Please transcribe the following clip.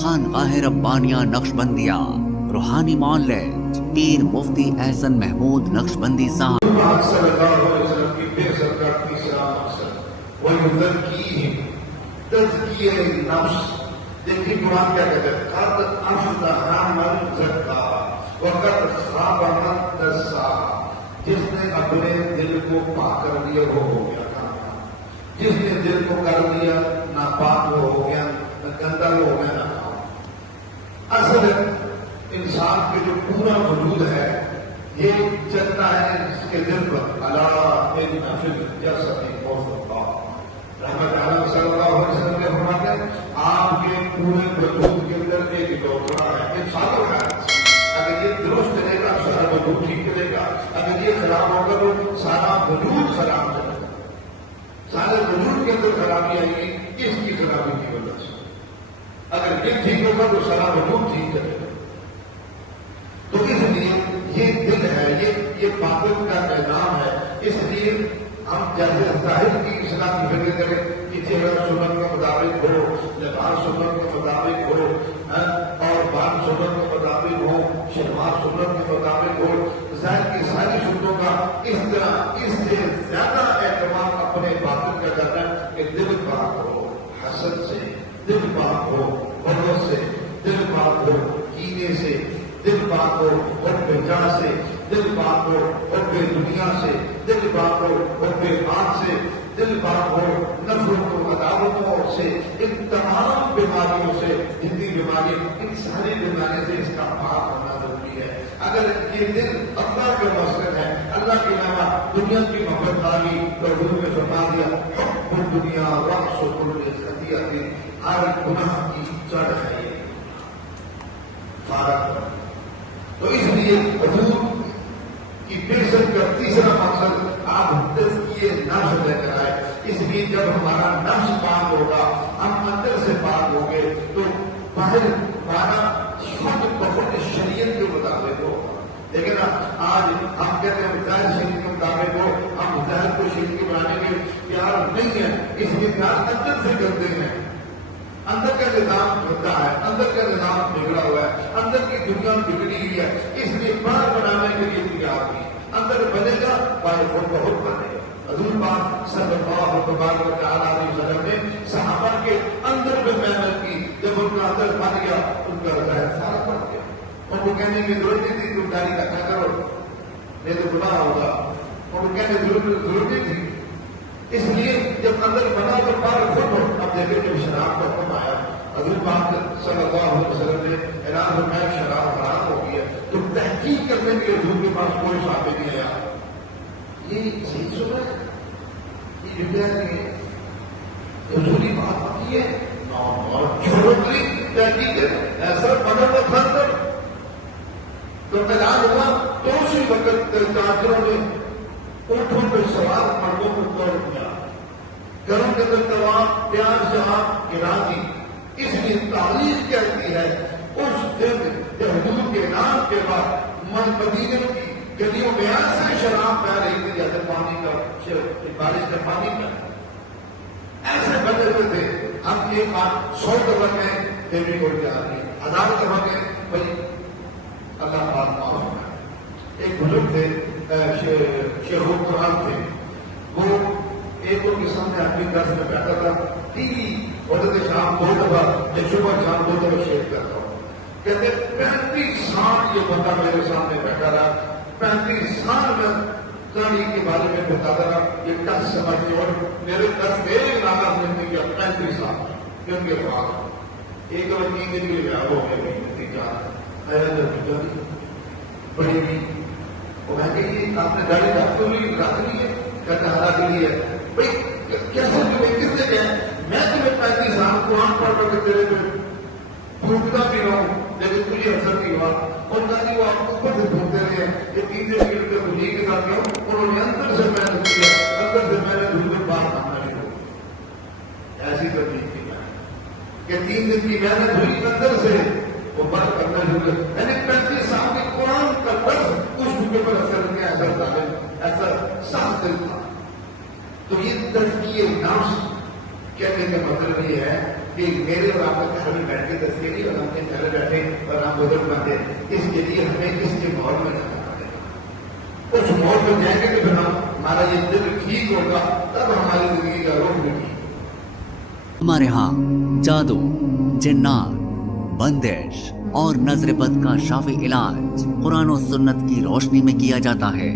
خانقاہ ربانیہ نقشبندیہ روحانی معالج پیر مفتی احسن محمود نقشبندی صاحب صلی اللہ علیہ وسلم کی بے سرکار تیسرا مقصد وَيُذَكِّيهِمْ تزکیہ نفس. دیکھیں قرآن کیا کہتے ہیں؟ قَدْ أَفْلَحَ مَنْ زَكَّاهَا وَقَدْ خَابَ مَنْ دَسَّاهَا. جس نے اپنے دل کو پاک کر لیا وہ ہو گیا کامیاب. جس نے دل کو کر لیا ناپاک وہ ہو گیا، نہ گندا وہ ہو گیا، نہ پاک. اصل انسان کے جو پورا وجود ہے یہ چلتا ہے اس کے دل پر. اللہ ان فی الجسد مضغہ. رحمت عالم صلی اللہ علیہ وسلم نے فرماتے ہیں آپ کے پورے وجود کے اندر ایک ڈوکرا ہے. یہ سارا ہے، اگر یہ درست رہے گا سارا وجود ٹھیک رہے گا، اگر یہ خراب ہوگا تو سارا وجود خراب ہو جائے گا. سارے وجود کے اندر خرابی آئے گی اس کی خرابی کی وجہ سے. اگر یہ ٹھیک ہوگا تو سارا وجود ٹھیک رہے گا. تو اس لیے یہ دل ہے، یہ باطن کا نظام ہے. اس لیے ہم جیسے ظاہر کی اصلاح کی فکر کریں کہ چہرہ سنت کے مطابق ہو، لباس سنت کے مطابق ہو، اور بال سنت کے مطابق ہو، شلوار سنت کے مطابق ہو. ظاہر کی ساری سنتوں کا اس طرح اس سے زیادہ اہتمام اپنے باطن کا کرنا ہے کہ دل پاک ہو حسد سے، دل پاک ہو بغض سے، دل پاک ہو کینے سے، دل پاک ہو حب جاہ سے، دل پاک ہو حب دنیا سے، دل پاک ہو حب مال سے، دل پاک ہو نفرت و عداوتوں سے. ان تمام بیماریوں سے، جتنی بیماری، ان ساری بیماریوں سے اس کا پاک ہونا ضروری ہے. اگر یہ دل اللہ کا مسلک ہے، اللہ کے علاوہ دنیا کی محبت آگی تو حضور نے فرما دیا حب الدنیا رأس كل خطیئۃ. ہر گناہ کی جڑ ہے یہ فارغ. تو اس لیے حضور کی بعثت کا تیسرا مقصد آپ تزکیہ نفس لے کر آئے. اس لیے جب ہمارا نفس پاک ہوگا، ہم اندر سے پاک ہوں گے تو باہر ہمارا خود بخود شریعت کے مطابق ہوگا. لیکن آج ہم کہتے ہیں ظاہر شریعت کے مطابق ہو، ہم ظاہر کو شریعت کے بنانے کے پیار نہیں ہے. اس لیے پیار اندر سے کرتے ہیں. اندر کا نظام ہوتا ہے، اندر کا نظام بگڑا ہوا ہے، اندر کی دنیا بگڑی ہوئی ہے. اس لیے باہر بنانے کے لیے تیار نہیں. اندر بنے گا باہر خود بہت بنے گا. حضور پاک صلی اللہ علیہ وسلم نے صحابہ کے اندر میں محنت کی. جب ان کا اندر بن گیا ان کا ظاہر سارا بن گیا. ان کو کہنے کی ضرورت نہیں تھی تم داڑھی رکھا کرو نہیں تو گناہ ہوگا. ان کو کہنے کی ضرورت نہیں تھی. اس لیے جب اندر بنا تو باہر خود ہو. اب دیکھیں جب شراب کا حکم آیا حضور پاک صلی اللہ علیہ وسلم نے اعلان فرمایا شراب حرام ہو گئی ہے تو تحقیق کرنے کے لیے حضور کے پاس کوئی ثابت نہیں آیا. یہ صحیح سنا ہے، یہ جو کہتے ہیں حضوری بات ہوتی ہے اور چھوٹی تحقیق ہے ایسا بنا ہوا تھا تو اعلان ہوا تو اسی وقت تاجروں نے اونٹوں پہ سوار مردوں کو توڑ دیا، گھروں کے اندر تمام پیار سے آپ گرا دی. اس لیے تاریخ کہتی ہے اس دن جب حضور کے نام کے بعد مدینے کی گلیوں میں ایسے شراب بہ رہی تھی جیسے پانی کا بارش کا پانی کا ایسے بنے ہوئے تھے. ہم ایک بات 100 دفعہ میں دیوی کو تیار نہیں، 1000 دفعہ میں بھائی اللہ پاک معاف ہونا. ایک بزرگ تھے شیخ القرآن تھے، وہ ایک ان کے سامنے اپنی درس میں بیٹھا تھا. ٹی وی ہوتے تھے شام 2 دفعہ یا صبح شام 2 دفعہ شیئر کرتا ہوں. کہتے 35 سال یہ بندہ میرے سامنے بیٹھا رہا، 35 سال میں کہانی کے بارے میں بتاتا رہا. یہ ٹچ سمجھتے اور میرے دس میرے علاقہ میں کیا 35 سال کہ ان کے بعد ایک اور 3 دن کے لیے ہو گئے بڑی بھی وہ میں کہ یہ آپ نے گاڑی رکھ لی ہے کہتے ہرا کے لیے بھائی کیسے تمہیں کس نے کیا میں تمہیں 35 سال قرآن پڑھ کر کے تیرے پہ پھونکتا بھی رہا ہوں لیکن تجھے اثر نہیں ہوا. اور کہا وہ آپ اوپر سے پھونکتے رہے یہ 3 دن کے لیے مجھے کے ساتھ کیا انہوں نے اندر سے محنت کیا، اندر سے میں نے دھول میں بات کرنا شروع ایسی تبدیلی کی میں کہ 3 دن کی محنت ہوئی اندر سے وہ بات کرنا شروع یعنی 35 سال کے قرآن کا لفظ اس جھوٹے پر اثر کیا ایسا سخت دل تھا. تو یہ تزکیہ نفس کہنے کا مطلب یہ ہے کہ میرے اور آپ کے گھر میں بیٹھ کے تصویری اور اپنے گھر بیٹھے اور آپ بزرگ بنتے، اس کے لیے ہمیں اس کے ماحول میں رہنا پڑے گا. اس ماحول میں جائیں گے تو پھر ہمارا یہ دل ٹھیک ہوگا، تب ہماری زندگی کا روح بھی ٹھیک ہوگا. ہمارے ہاں جادو، جنات، بندش اور نظر بد کا شافی علاج قرآن و سنت کی روشنی میں کیا جاتا ہے.